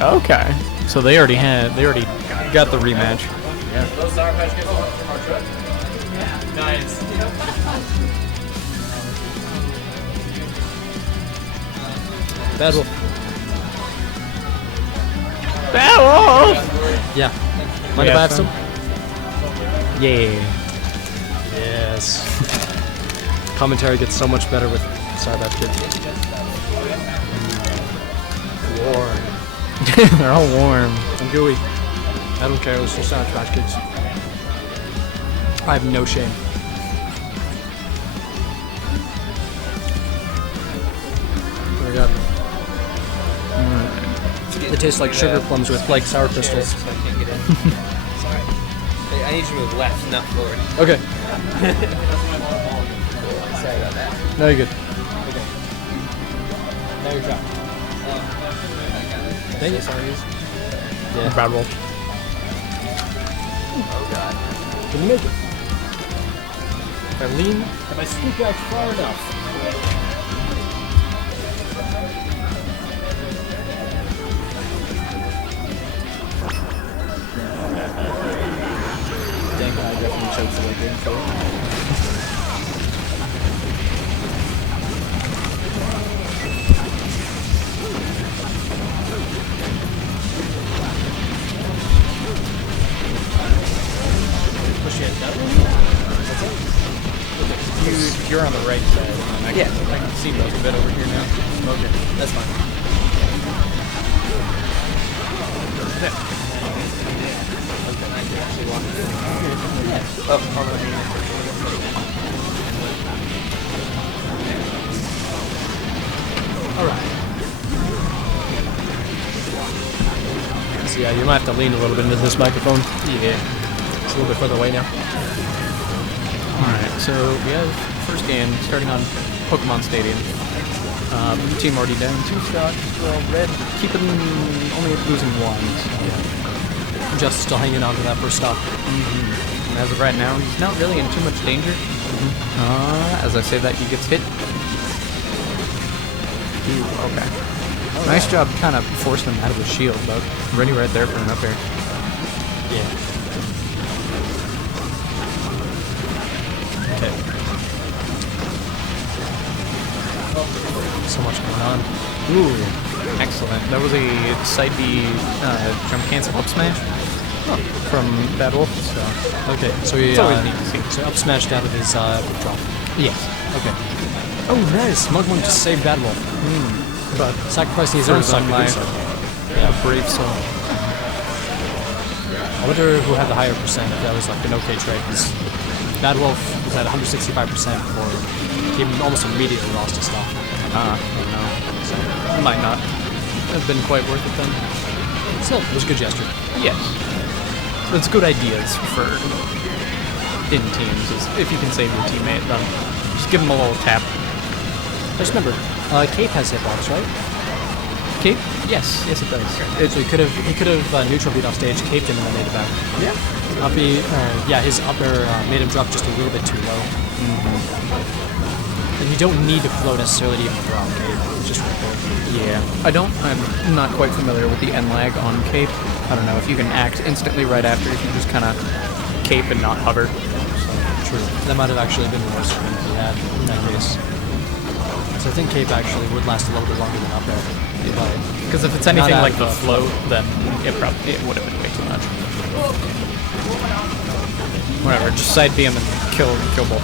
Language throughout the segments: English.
Okay. So they already got the rematch. Yeah. Those Sour Patch Kids are from our trip. Nice. Badwolf. Badwolf! Yeah. Mind if I have some? Yeah. Yes. Commentary gets so much better with Sour Patch Kids. Warm. They're all warm. I'm gooey. I don't care. It's just Sour Patch Kids. I have no shame. What do we got? They taste like sugar plums with like sour crystals. So I can't get in. Sorry. I need you to move left, not forward. Okay. Sorry about that. No, you're good. Okay. Now you're dropped. Thank you. Yeah. Badwolf. Oh god. Can you make it? If I lean, if I scoop out far enough. Dang, I definitely choked the way game for You're on the right side. I can see most of it over here now. Okay, that's fine. Oh, hold on. Alright. So yeah, you might have to lean a little bit into this microphone. Yeah. It's a little bit further away now. Alright, so we have first game starting on Pokemon Stadium. Blue team already down 2 shots. Well, red keeping only losing 1. So. Just still hanging on to that first stop. And as of right now, he's not really in too much danger. As I say that, he gets hit. Ooh, okay. Nice job kind of forcing him out of the shield, but ready right there for an up air. Yeah. Okay. So much going on. Ooh, excellent. That was a side B jump cancel up smash from Badwolf. So Okay, so he it's always neat to see. so up smashed out of his drop. Yes. Okay. Oh, nice! Monkmonk just saved Badwolf. But Sacrificing his own Serves on stuff to do my- so. a brave soul. I wonder who had the higher percent if that was like an okay trade. Because Badwolf was at 165% for he almost immediately lost his stuff. I don't know. So it might not have been quite worth it then. Still, it was a good gesture. Yes. It's good ideas for in teams. Is if you can save your teammate, then just give him a little tap. Just remember, Cape has hitbox, right? Cape? Yes, yes it does. So he could have neutral beat off stage, caped him, and then made it back. Yeah. Up B, yeah, his up air made him drop just a little bit too low. And you don't need to flow necessarily to even throw out Cape. It's just right there. Yeah. I'm not quite familiar with the N lag on Cape. I don't know if you can act instantly right after if you just kind of cape and not hover. True. That might have actually been the worst screen he had in that case. So I think Cape actually would last a little bit longer than up air. Because if it's anything Not like out the of float, then it would have been way too much. Whatever, just side beam and kill both.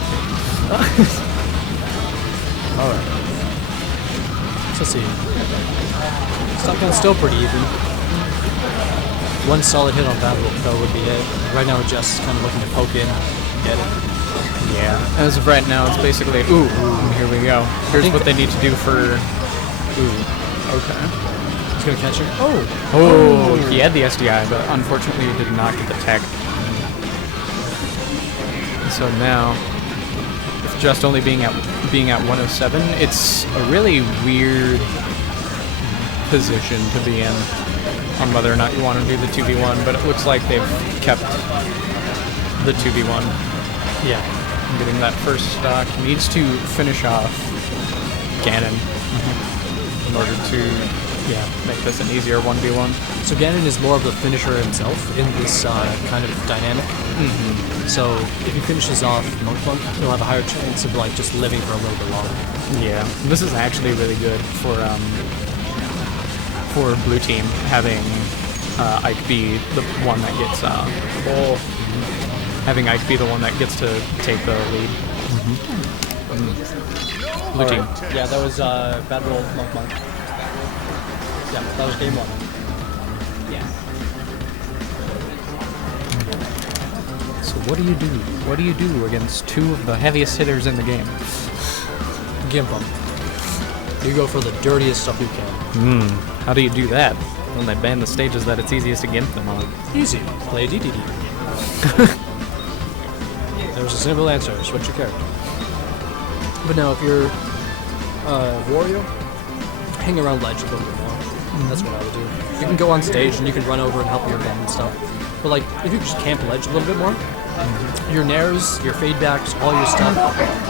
Alright. So let's see. Shotgun's still pretty even. One solid hit on Badwolf though would be it. Right now we're just kind of looking to poke in and get it. Yeah. As of right now, it's basically here we go. Here's what they need to do for. Okay. He's gonna catch her. Oh, he had the SDI, but unfortunately he did not get the tech. So now, with just only being at 107, it's a really weird position to be in on whether or not you want to do the 2v1, but it looks like they've kept the 2v1. Yeah. Getting that first stock. Needs to finish off Ganon in order to Yeah. make this an easier 1v1. So Ganon is more of the finisher himself in this kind of dynamic. So if he finishes off Monkmonk, he'll have a higher chance of like just living for a little bit longer. Yeah, this is actually really good for blue team having Ike be the one that gets having Ike be the one that gets to take the lead. Blue team. Yeah, that was Badwolf Monkmonk. Yeah, that was game 1. So what do you do? What do you do against two of the heaviest hitters in the game? Gimp 'em. You go for the dirtiest stuff you can. How do you do that? When they ban the stages that it's easiest to gimp them on. Easy. Play DDD. There's a simple answer. Switch your character. But now, if you're Wario, hang around ledge a little bit more. That's what I would do. You can go on stage and you can run over and help your gun and stuff. But like, if you just camp ledge a little bit more, your nairs, your feedbacks, all your stuff,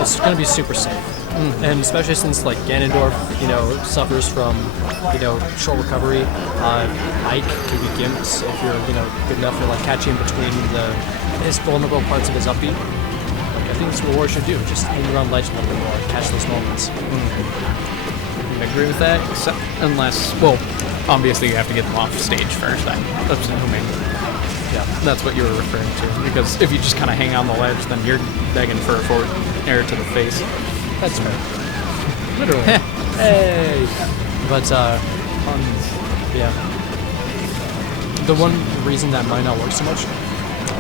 it's going to be super safe. And especially since like Ganondorf, suffers from, short recovery. Ike can be gimped if you're, good enough to like catch him between his vulnerable parts of his upbeat. Like I think that's what Wario should do. Just hang around ledge a little bit more, and catch those moments. I agree with that, except unless, well, obviously you have to get them off stage first. I'm assuming. Yeah, that's what you were referring to. Because if you just kind of hang on the ledge, then you're begging for a forward air to the face. That's fair. Literally. Hey! But, yeah. The one reason that might not work so much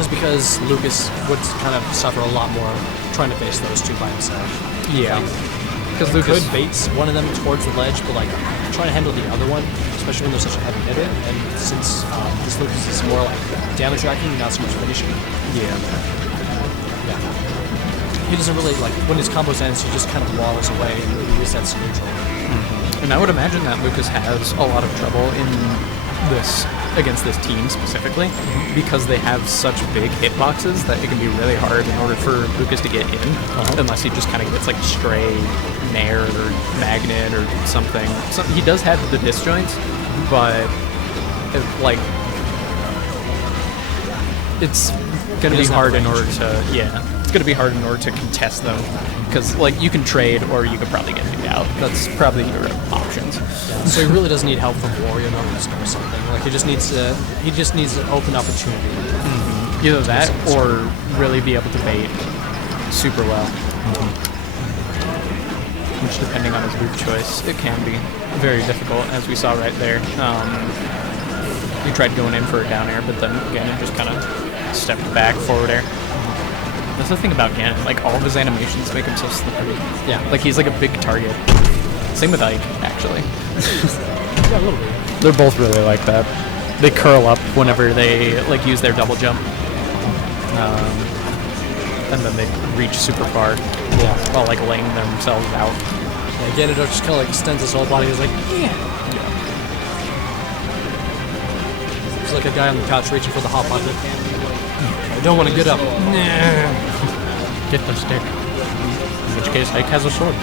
is because Lucas would kind of suffer a lot more trying to face those two by himself. Yeah. Because Lucas Lucas could bait one of them towards the ledge, but like trying to handle the other one, especially when there's such a heavy hitter, and since this Lucas is more like damage racking, not so much finishing. Yeah. He doesn't really, like, when his combos ends, he just kind of waddles away and resets to neutral. And I would imagine that Lucas has a lot of trouble against this team specifically, because they have such big hitboxes that it can be really hard in order for Lucas to get in, unless he just kind of gets like stray nair or magnet or something. So he does have the disjoints, but it's gonna be hard in order to it's gonna be hard in order to contest them, because like you can trade or you could probably get kicked out. That's probably your options. Yeah, so he really doesn't need help from Wario Numbers or something. Like he just needs an open opportunity. Either that or really be able to bait super well. Which, depending on his move choice, it can be very difficult, as we saw right there. He tried going in for a down air, but then Ganon just kind of stepped back, forward air. That's the thing about Ganon, like all of his animations make him so slippery. Yeah, like he's like a big target. Same with Ike, actually. Yeah, a little bit. They're both really like that. They curl up whenever they like use their double jump. And then they reach super far while like laying themselves out. Yeah, Ganondorf just kind of like extends his whole body. He's like, It's like a guy on the couch reaching for the hot pocket. I don't want to get up. Get the stick. In which case, Ike has a sword.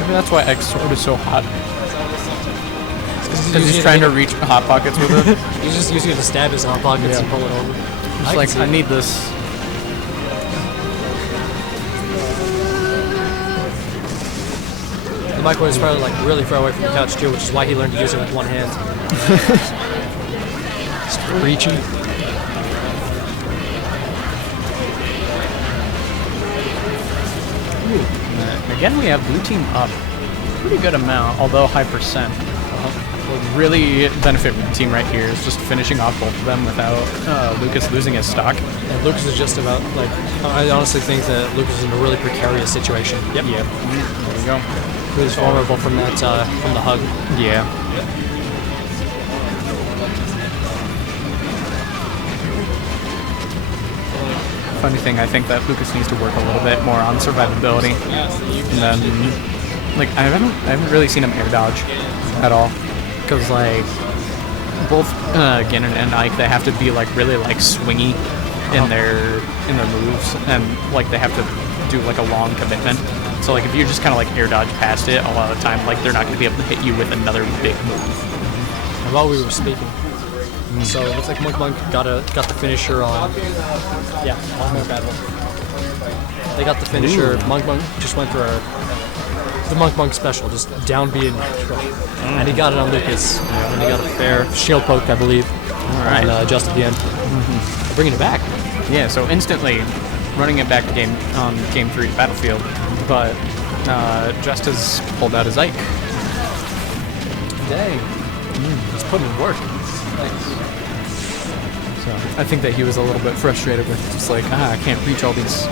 Maybe that's why Ike's sword is so hot. Because he's trying to reach hot pockets with it. He's just using it to stab his hot pockets and pull it over. He's like, I need this. The microwave is probably like really far away from the couch too, which is why he learned to use it with one hand. It's reaching. Again, we have blue team up pretty good amount, although high percent. Would really benefit red team right here is just finishing off both of them without Lucas losing his stock. And Lucas is just about like, I honestly think that Lucas is in a really precarious situation. Yep. There you go. He's vulnerable from that from the hug. Yeah. Funny thing, I think that Lucas needs to work a little bit more on survivability. And then, like, I haven't really seen him air dodge at all, because like both Ganon and Ike, they have to be like really like swingy in their moves, and like they have to do like a long commitment. So like if you just kind of like air dodge past it, a lot of the time like they're not going to be able to hit you with another big move. And while we were speaking, so it looks like Monkmonk got the finisher on. Yeah, one more Badwolf. They got the finisher. Monkmonk just went for the Monkmonk special, just down B and neutral. And he got it on Lucas. And he got a fair shield poke, I believe. Alright. And just at the end. Bringing it back. Yeah, so instantly running it back to game 3 Battlefield, but Just has pulled out his Ike. Dang. He's putting in work. So I think that he was a little bit frustrated with just like, I can't reach all these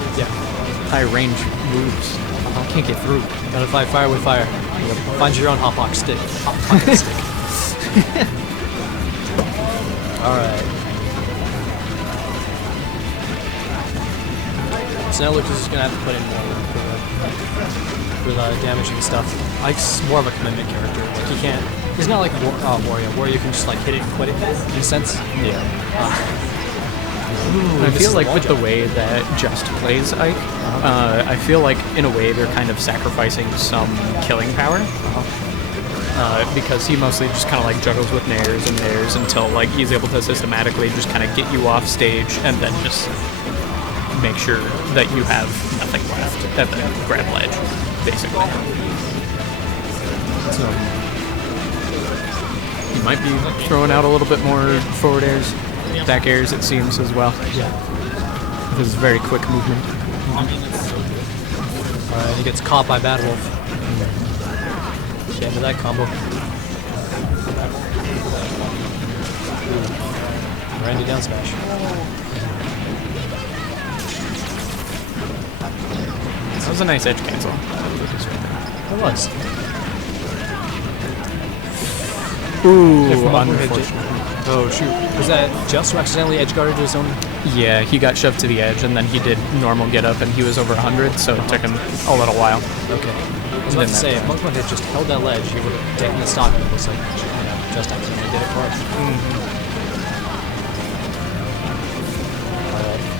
high range moves. I can't get through. Gotta fight fire with fire. Find your own hot pocket stick. Hot pocket stick. Alright. So now Lucas is gonna have to put in more for the damage and stuff. Ike's more of a commitment character. Like he can't. He's not like Wario. Wario can just like hit it and quit it in a sense. Yeah. I feel like with the way that Just plays Ike, I feel like in a way they're kind of sacrificing some killing power. Because he mostly just kind of like juggles with nairs and nairs until like he's able to systematically just kind of get you off stage and then just make sure that you have nothing left at the grab ledge, basically. So he might be throwing out a little bit more forward airs, back airs it seems as well. Yeah. With his very quick movement. Alright, he gets caught by Badwolf. Get into that combo. Randy down smash. That was a nice edge cancel. It was. Ooh, unfortunate. Oh shoot. Was that Just who accidentally edge guarded his own? Yeah, he got shoved to the edge and then he did normal get up and he was over 100, so it took him a little while. Okay. I was about to say, if Monkmonk had just held that ledge, he would have taken the stock and it was like, yeah, Just accidentally did it for him.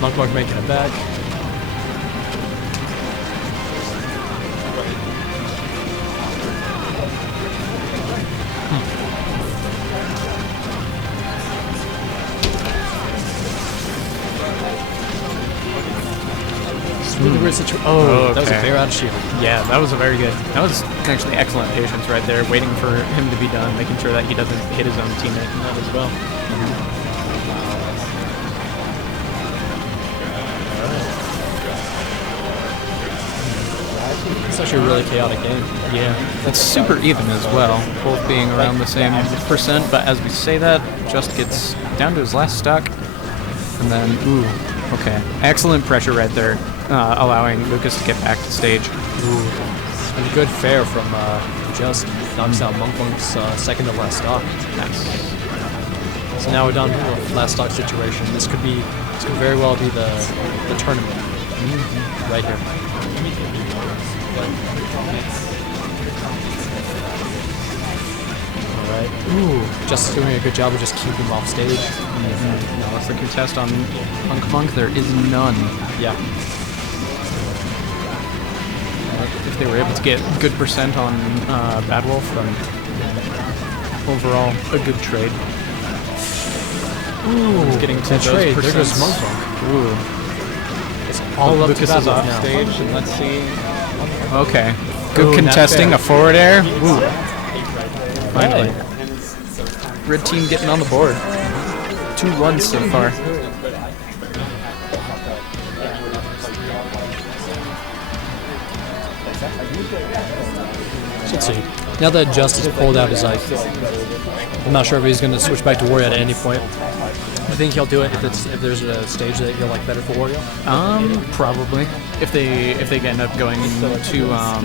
Monkmonk making it back. Really weird situation. Oh, that was a fair out of shield. Yeah, that was a very good. That was actually excellent patience right there, waiting for him to be done, making sure that he doesn't hit his own teammate in that as well. It's actually a really chaotic game. Yeah, it's super even as well, both being around the same percent, but as we say that, Just gets down to his last stock, and then, ooh, okay. Excellent pressure right there, allowing Lucas to get back to stage. Ooh. And a good fair from Just. Knocks out Monkmonk's second to last stock. Nice. So now we're down to the last stock situation. This could very well be the tournament. Right here. Alright. Ooh. Just doing a good job of just keeping him off stage. Now what's the contest on Monkmonk? There is none. Yeah. If they were able to get good percent on Badwolf, then overall a good trade. Ooh, He's getting to those trade. There goes percents. Monkmonk. Ooh. It's all up Lucas to is off now. stage, and let's see. Okay. Good Ooh, contesting, a forward air. Ooh. Finally. Hey. Red team getting on the board. 2-1 so far. Let's see. Now that Just has pulled out his Ike, I'm not sure if he's going to switch back to Wario at any point. I think he'll do it if there's a stage that you'll like better for Wario. Probably. If they end up going to I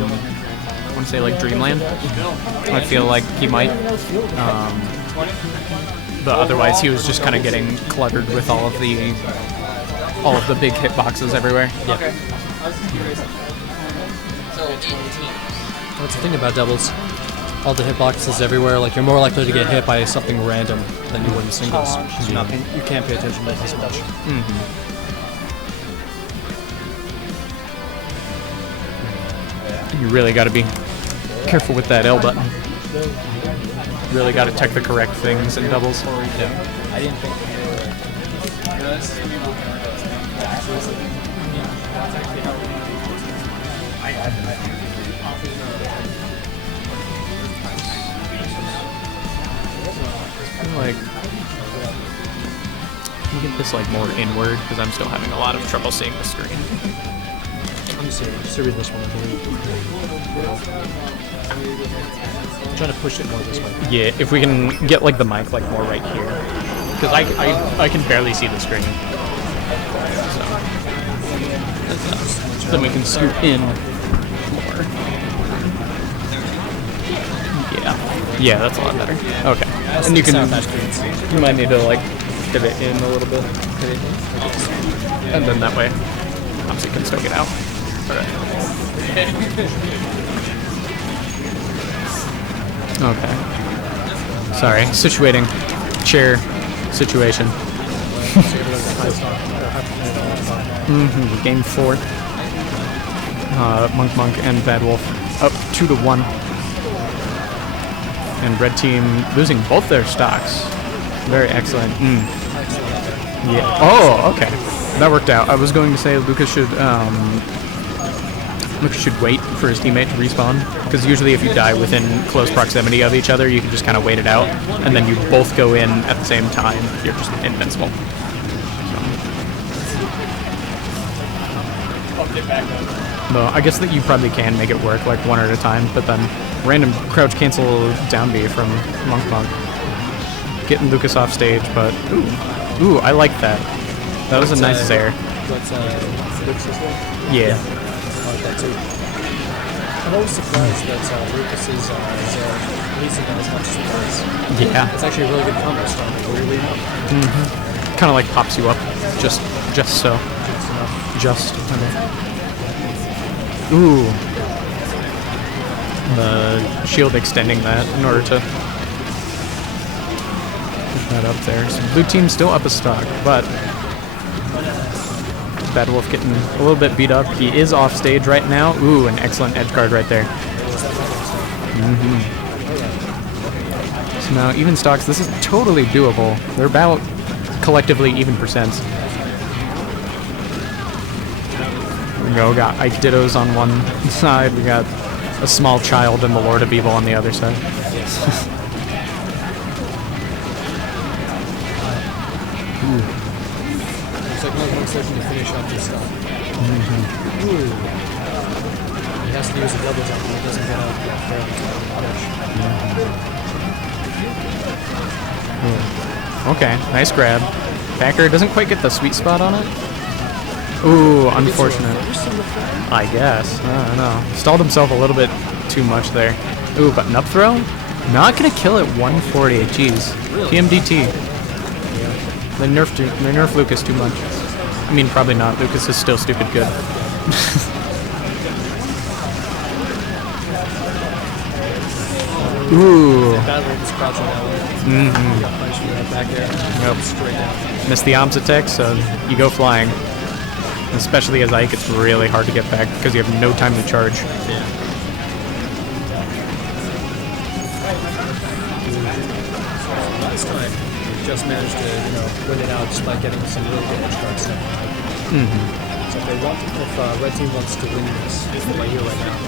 want to say like Dreamland, I feel like he might. But otherwise, he was just kind of getting cluttered with all of the big hitboxes everywhere. Yeah. That's the thing about doubles. All the hitboxes everywhere, like you're more likely to get hit by something random than you would in singles. So you can't pay attention to this much. You really got to be careful with that L button. Really got to tech the correct things in doubles. I didn't think Like, can you get this like more inward because I'm still having a lot of trouble seeing the screen. Let me see. Just read this one. I'm trying to push it more this way. Yeah, if we can get like the mic like more right here, because I can barely see the screen. So then we can scoot in more. Yeah, that's a lot better. Okay, and you might need to like pivot in a little bit, and then that way, obviously, can still get out. Okay. Sorry, situating. Chair situation. Game 4. Monkmonk and Badwolf up 2-1. And red team losing both their stocks. Very excellent. Yeah. Oh, okay. That worked out. I was going to say Lucas should wait for his teammate to respawn, because usually if you die within close proximity of each other, you can just kind of wait it out, and then you both go in at the same time. You're just invincible. No, I guess that you probably can make it work like one at a time, but then random crouch cancel down B from Monkmonk. Getting Lucas off stage, but ooh, I like that. That was a nice Zaire. Yeah. I'm always surprised that Lucas's Zaire losing that as much as it does. Yeah. It's actually a really good combo start, weirdly enough. Kind of like pops you up, just so. Just enough. Ooh. The shield extending that in order to push that up there. So blue team still up a stock, but Badwolf getting a little bit beat up. He is off stage right now. Ooh, an excellent edge guard right there. So now even stocks, this is totally doable. They're about collectively even percents. We got Ike Dittos on one side. We got a small child and the Lord of Evil on the other side. Looks like Monkmonk's looking to finish off this stuff. He has to use a double jump when he doesn't get out of the Okay, nice grab. Packer doesn't quite get the sweet spot on it. Ooh, unfortunate. I guess. I don't know. Stalled himself a little bit too much there. Ooh, but an up throw? Not gonna kill it 140. Jeez. TMDT. They nerfed Lucas too much. I mean, probably not. Lucas is still stupid good. Ooh. Yep. Missed the arms attack, so you go flying. Especially as Ike, it's really hard to get back because you have no time to charge. Yeah. Last time, he just managed to, win it out just by getting some really good edge guards down. So if red team wants to win this by you right now,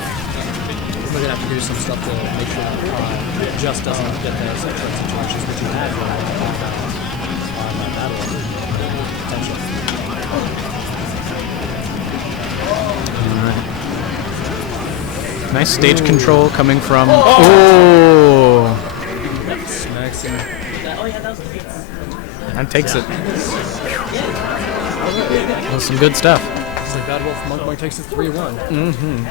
we're gonna have to do some stuff to make sure that just doesn't get those edge guard situations which you had on Badwolf potential. Nice stage control coming from. Oh! Smacks him. That takes it. That was some good stuff. So Badwolf Monkmonk takes it 3-1.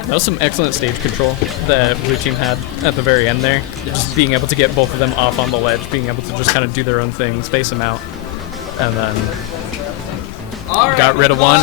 That was some excellent stage control that blue team had at the very end there. Just being able to get both of them off on the ledge, being able to just kind of do their own thing, space them out, and then got rid of one.